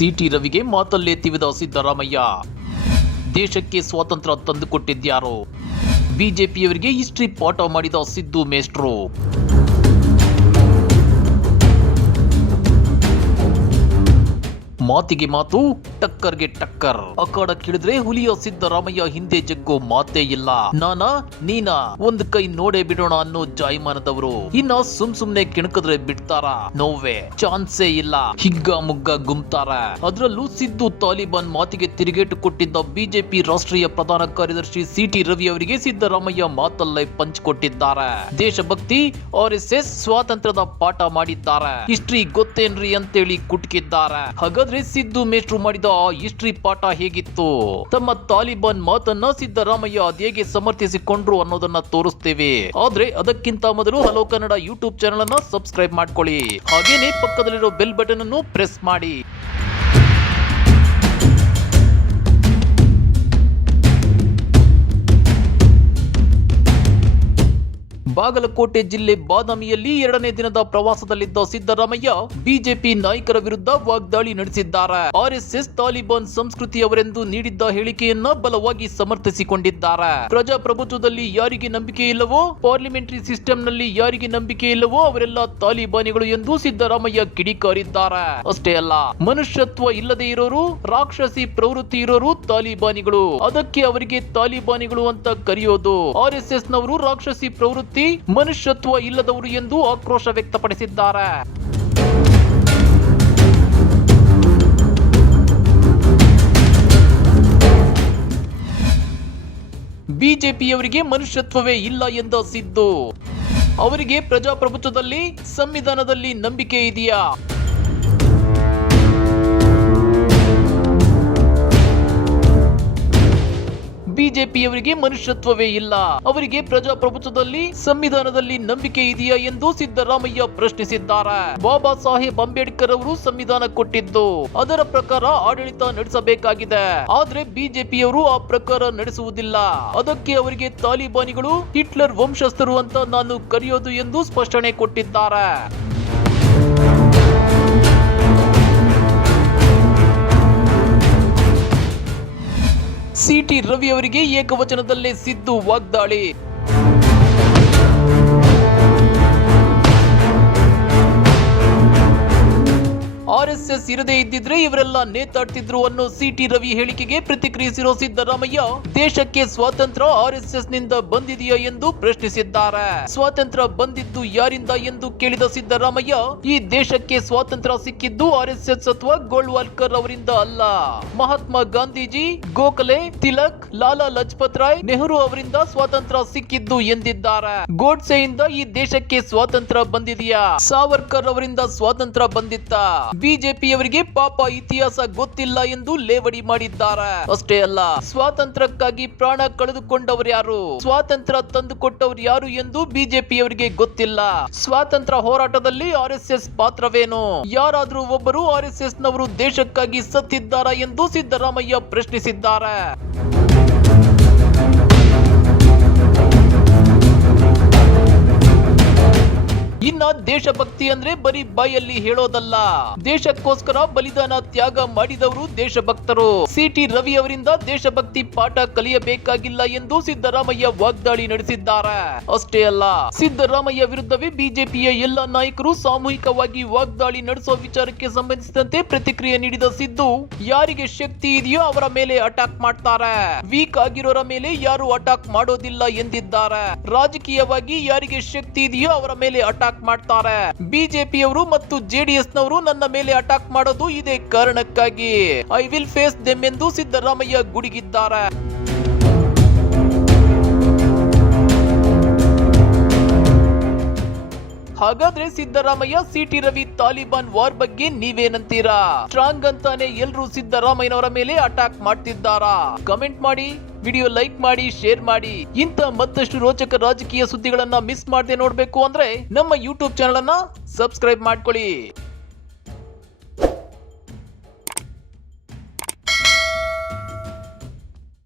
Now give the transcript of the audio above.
City ರವಿಗೆ ಮಾತಲ್ಲೇ ತಿವಿದ Siddaramaiah. ದೇಶಕ್ಕೆ ಸ್ವಾತಂತ್ರ್ಯ ತಂದುಕೊಟ್ಟಿದ್ಯಾರೋ? ಬಿಜೆಪಿಯವರಿಗೆ history ಪಾಠ ಮಾಡಿದ ಸಿದ್ದು ಮೇಷ್ಟ್ರು. ಮಾತಿಗೆ ಮಾತು, ಟಕ್ಕರ್ಗೆ ಟಕ್ಕರ್. ಅಖಾಡ ಕಿಡಿದ್ರೆ ಹುಲಿಯ ಸಿದ್ದರಾಮಯ್ಯ ಹಿಂದೆ ಜಗ್ಗೋ ಮಾತೇ ಇಲ್ಲ. ನೀನಾ ಒಂದ್ ಕೈ ನೋಡೇ ಬಿಡೋಣ ಅನ್ನೋ ಜಾಯಮಾನದವರು ಇನ್ನ ಸುಮ್ನೆ ಕಿಣಕದ್ರೆ ಬಿಡ್ತಾರ? ನೋವೇ ಚಾನ್ಸೇ ಇಲ್ಲ. ಹಿಗ್ಗ ಮುಗ್ಗ ಗುಮ್ತಾರ. ಅದ್ರಲ್ಲೂ ಸಿದ್ದು ತಾಲಿಬಾನ್ ಮಾತಿಗೆ ತಿರುಗೇಟು ಕೊಟ್ಟಿದ್ದ ಬಿಜೆಪಿ ರಾಷ್ಟ್ರೀಯ ಪ್ರಧಾನ ಕಾರ್ಯದರ್ಶಿ ಸಿಟಿ ರವಿ ಅವರಿಗೆ ಸಿದ್ದರಾಮಯ್ಯ ಮಾತಲ್ಲೇ ಪಂಚ್ ಕೊಟ್ಟಿದ್ದಾರೆ. ದೇಶಭಕ್ತಿ, RSS, ಸ್ವಾತಂತ್ರ್ಯದ ಪಾಠ ಮಾಡಿದ್ದಾರೆ. ಹಿಸ್ಟ್ರಿ ಗೊತ್ತೇನ್ರಿ ಅಂತೇಳಿ ಕುಟ್ಕಿದ್ದಾರೆ. ಹಾಗಾದ್ರೆ ಸಿದ್ದು ಮೇಷ್ಟ್ರು ಮಾಡಿದ ಹಿಸ್ಟ್ರಿ ಪಾಠ ಹೇಗಿತ್ತು? ತಮ್ಮ ತಾಲಿಬಾನ್ ಮಾತನ್ನ ಸಿದ್ದರಾಮಯ್ಯ ಅದೇಗೆ ಸಮರ್ಥಿಸಿಕೊಂಡ್ರು ಅನ್ನೋದನ್ನ ತೋರಿಸ್ತೇವೆ. ಆದ್ರೆ ಅದಕ್ಕಿಂತ ಮೊದಲು ಹಲೋ ಕನ್ನಡ ಯೂಟ್ಯೂಬ್ ಚಾನೆಲ್ ಅನ್ನ ಸಬ್ಸ್ಕ್ರೈಬ್ ಮಾಡ್ಕೊಳ್ಳಿ. ಹಾಗೇನೆ ಪಕ್ಕದಲ್ಲಿರೋ ಬೆಲ್ ಬಟನ್ ಅನ್ನು ಪ್ರೆಸ್ ಮಾಡಿ. ಬಾಗಲಕೋಟೆ ಜಿಲ್ಲೆ ಬಾದಾಮಿಯಲ್ಲಿ 2ನೇ ದಿನದ ಪ್ರವಾಸದಲ್ಲಿದ್ದ ಸಿದ್ದರಾಮಯ್ಯ ಬಿಜೆಪಿ ನಾಯಕರ ವಿರುದ್ಧ ವಾಗ್ದಾಳಿ ನಡೆಸಿದ್ದಾರೆ. RSS ತಾಲಿಬಾನ್ ಸಂಸ್ಕೃತಿಯವರೆಂದು ನೀಡಿದ್ದ ಹೇಳಿಕೆಯನ್ನ ಬಲವಾಗಿ ಸಮರ್ಥಿಸಿಕೊಂಡಿದ್ದಾರೆ. ಪ್ರಜಾಪ್ರಭುತ್ವದಲ್ಲಿ ಯಾರಿಗೆ ನಂಬಿಕೆ ಇಲ್ಲವೋ, ಪಾರ್ಲಿಮೆಂಟರಿ ಸಿಸ್ಟಂನಲ್ಲಿ ಯಾರಿಗೆ ನಂಬಿಕೆ ಇಲ್ಲವೋ ಅವರೆಲ್ಲ ತಾಲಿಬಾನಿಗಳು ಎಂದು ಸಿದ್ದರಾಮಯ್ಯ ಕಿಡಿಕಾರಿದ್ದಾರೆ. ಅಷ್ಟೇ ಅಲ್ಲ, ಮನುಷ್ಯತ್ವ ಇಲ್ಲದೆ ಇರೋರು, ರಾಕ್ಷಸಿ ಪ್ರವೃತ್ತಿ ಇರೋರು ತಾಲಿಬಾನಿಗಳು. ಅದಕ್ಕೆ ಅವರಿಗೆ ತಾಲಿಬಾನಿಗಳು ಅಂತ ಕರೆಯೋದು. RSS ನವರು ರಾಕ್ಷಸಿ ಪ್ರವೃತ್ತಿ, ಮನುಷ್ಯತ್ವ ಇಲ್ಲದವರು ಎಂದು ಆಕ್ರೋಶ ವ್ಯಕ್ತಪಡಿಸಿದ್ದಾರೆ. ಬಿಜೆಪಿಯವರಿಗೆ ಮನುಷ್ಯತ್ವವೇ ಇಲ್ಲ ಎಂದ ಸಿದ್ದು, ಅವರಿಗೆ ಪ್ರಜಾಪ್ರಭುತ್ವದಲ್ಲಿ, ಸಂವಿಧಾನದಲ್ಲಿ ನಂಬಿಕೆ ಇದೆಯಾ? ಬಿಜೆಪಿಯವರಿಗೆ ಮನುಷ್ಯತ್ವವೇ ಇಲ್ಲ, ಅವರಿಗೆ ಪ್ರಜಾಪ್ರಭುತ್ವದಲ್ಲಿ, ಸಂವಿಧಾನದಲ್ಲಿ ನಂಬಿಕೆ ಇದೆಯಾ ಎಂದು ಸಿದ್ದರಾಮಯ್ಯ ಪ್ರಶ್ನಿಸಿದ್ದಾರೆ. ಬಾಬಾ ಸಾಹೇಬ್ ಅಂಬೇಡ್ಕರ್ ಅವರು ಸಂವಿಧಾನ ಕೊಟ್ಟಿದ್ದು, ಅದರ ಪ್ರಕಾರ ಆಡಳಿತ ನಡೆಸಬೇಕಾಗಿದೆ. ಆದ್ರೆ ಬಿಜೆಪಿಯವರು ಆ ಪ್ರಕಾರ ನಡೆಸುವುದಿಲ್ಲ. ಅದಕ್ಕೆ ಅವರಿಗೆ ತಾಲಿಬಾನಿಗಳು, ಹಿಟ್ಲರ್ ವಂಶಸ್ಥರು ಅಂತ ನಾನು ಕರೆಯೋದು ಎಂದು ಸ್ಪಷ್ಟನೆ ಕೊಟ್ಟಿದ್ದಾರೆ. ಸಿಟಿ ರವಿ ಅವರಿಗೆ ಏಕವಚನದಲ್ಲೇ ಸಿದ್ದು ವಾಗ್ದಾಳಿ. RSS ಇರದೇ ಇದ್ದಿದ್ರೆ ಇವರೆಲ್ಲ ನೇತಾಡ್ತಿದ್ರು ಅನ್ನೋ ಸಿಟಿ ರವಿ ಹೇಳಿಕೆಗೆ ಪ್ರತಿಕ್ರಿಯಿಸಿರೋ ಸಿದ್ದರಾಮಯ್ಯ, ದೇಶಕ್ಕೆ ಸ್ವಾತಂತ್ರ್ಯ RSS ನಿಂದ ಬಂದಿದೆಯಾ ಎಂದು ಪ್ರಶ್ನಿಸಿದ್ದಾರೆ. ಸ್ವಾತಂತ್ರ್ಯ ಬಂದಿದ್ದು ಯಾರಿಂದ ಎಂದು ಕೇಳಿದ ಸಿದ್ದರಾಮಯ್ಯ, ಈ ದೇಶಕ್ಕೆ ಸ್ವಾತಂತ್ರ್ಯ ಸಿಕ್ಕಿದ್ದು RSS ಅಥವಾ ಗೋಳ್ವಾಲ್ಕರ್ ಅವರಿಂದ ಅಲ್ಲ. ಮಹಾತ್ಮ ಗಾಂಧೀಜಿ, ಗೋಖಲೆ, ತಿಲಕ್, ಲಾಲಾ ಲಜಪತ್ ರಾಯ್, ನೆಹರು ಅವರಿಂದ ಸ್ವಾತಂತ್ರ್ಯ ಸಿಕ್ಕಿದ್ದು ಎಂದಿದ್ದಾರೆ. ಗೋಡ್ಸೆಯಿಂದ ಈ ದೇಶಕ್ಕೆ ಸ್ವಾತಂತ್ರ್ಯ ಬಂದಿದೆಯಾ? ಸಾವರ್ಕರ್ ಅವರಿಂದ ಸ್ವಾತಂತ್ರ್ಯ ಬಂದಿತ್ತ? ಬಿಜೆಪಿಯವರಿಗೆ ಪಾಪ ಇತಿಹಾಸ ಗೊತ್ತಿಲ್ಲ ಎಂದು ಲೇವಡಿ ಮಾಡಿದ್ದಾರೆ. ಅಷ್ಟೇ ಅಲ್ಲ, ಸ್ವಾತಂತ್ರ್ಯಕ್ಕಾಗಿ ಪ್ರಾಣ ಕಳೆದುಕೊಂಡವರು ಯಾರು, ಸ್ವಾತಂತ್ರ್ಯ ತಂದುಕೊಟ್ಟವರು ಯಾರು ಎಂದು ಬಿಜೆಪಿಯವರಿಗೆ ಗೊತ್ತಿಲ್ಲ. ಸ್ವಾತಂತ್ರ್ಯ ಹೋರಾಟದಲ್ಲಿ RSS ಪಾತ್ರವೇನು? ಯಾರಾದ್ರೂ ಒಬ್ಬರು RSS ನವರು ದೇಶಕ್ಕಾಗಿ ಸತ್ತಿದ್ದಾರಾ ಎಂದು ಸಿದ್ದರಾಮಯ್ಯ ಪ್ರಶ್ನಿಸಿದ್ದಾರೆ. ಇನ್ನ ದೇಶಭಕ್ತಿ ಅಂದ್ರೆ ಬರೀ ಬಾಯಲ್ಲಿ ಹೇಳೋದಲ್ಲ, ದೇಶಕ್ಕೋಸ್ಕರ ಬಲಿದಾನ ತ್ಯಾಗ ಮಾಡಿದವರು ದೇಶಭಕ್ತರು. ಸಿಟಿ ರವಿ ಅವರಿಂದ ದೇಶಭಕ್ತಿ ಪಾಠ ಕಲಿಯಬೇಕಾಗಿಲ್ಲ ಎಂದು ಸಿದ್ದರಾಮಯ್ಯ ವಾಗ್ದಾಳಿ ನಡೆಸಿದ್ದಾರೆ. ಅಷ್ಟೇ ಅಲ್ಲ, ಸಿದ್ದರಾಮಯ್ಯ ವಿರುದ್ಧವೇ ಬಿಜೆಪಿಯ ಎಲ್ಲ ನಾಯಕರು ಸಾಮೂಹಿಕವಾಗಿ ವಾಗ್ದಾಳಿ ನಡೆಸುವ ವಿಚಾರಕ್ಕೆ ಸಂಬಂಧಿಸಿದಂತೆ ಪ್ರತಿಕ್ರಿಯೆ ನೀಡಿದ ಸಿದ್ದು, ಯಾರಿಗೆ ಶಕ್ತಿ ಇದೆಯೋ ಅವರ ಮೇಲೆ ಅಟ್ಯಾಕ್ ಮಾಡ್ತಾರೆ, ವೀಕ್ ಆಗಿರೋರ ಮೇಲೆ ಯಾರು ಅಟ್ಯಾಕ್ ಮಾಡೋದಿಲ್ಲ ಎಂದಿದ್ದಾರೆ. ರಾಜಕೀಯವಾಗಿ ಯಾರಿಗೆ ಶಕ್ತಿ ಇದೆಯೋ ಅವರ ಮೇಲೆ ಅಟ್ಯಾಕ್ ಮಾಡ್ತಾರೆ. ಬಿಜೆಪಿಯವರು ಮತ್ತು JDS ನವರು ನನ್ನ ಮೇಲೆ ಅಟ್ಯಾಕ್ ಮಾಡೋದು ಇದೇ ಕಾರಣಕ್ಕಾಗಿ. ಐ ವಿಲ್ ಫೇಸ್ ದೆಮ್ ಎಂದು ಸಿದ್ದರಾಮಯ್ಯ ಗುಡುಗಿದ್ದಾರೆ. ಹಾಗಾದ್ರೆ ಸಿದ್ದರಾಮಯ್ಯ, ಸಿಟಿ ರವಿ ತಾಲಿಬಾನ್ ವಾರ್ ಬಗ್ಗೆ ನೀವೇನಂತೀರಾ? ಸ್ಟ್ರಾಂಗ್ ಅಂತಾನೆ ಎಲ್ರು ಸಿದ್ದರಾಮಯ್ಯನವರ ಮೇಲೆ ಅಟ್ಯಾಕ್ ಮಾಡ್ತಿದ್ದಾರಾ? ಕಮೆಂಟ್ ಮಾಡಿ, ವಿಡಿಯೋ ಲೈಕ್ ಮಾಡಿ, ಶೇರ್ ಮಾಡಿ. ಇಂಥ ಮತ್ತಷ್ಟು ರೋಚಕ ರಾಜಕೀಯ ಸುದ್ದಿಗಳನ್ನ ಮಿಸ್ ಮಾಡದೆ ನೋಡ್ಬೇಕು ಅಂದ್ರೆ ನಮ್ಮ ಯೂಟ್ಯೂಬ್ ಚಾನೆಲ್ ಅನ್ನ ಸಬ್ಸ್ಕ್ರೈಬ್ ಮಾಡ್ಕೊಳ್ಳಿ.